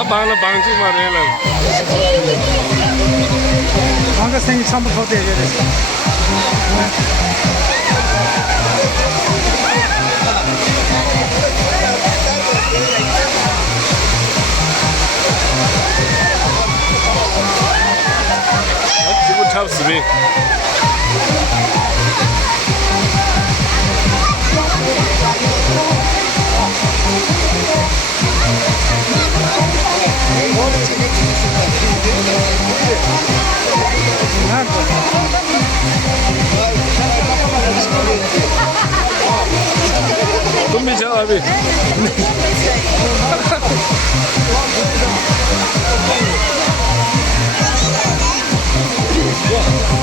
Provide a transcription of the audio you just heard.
Bana bangcı var ya. Kanka sen İstanbul Foto'ya gelirsin. Bu tapsı be. Dumbica abi.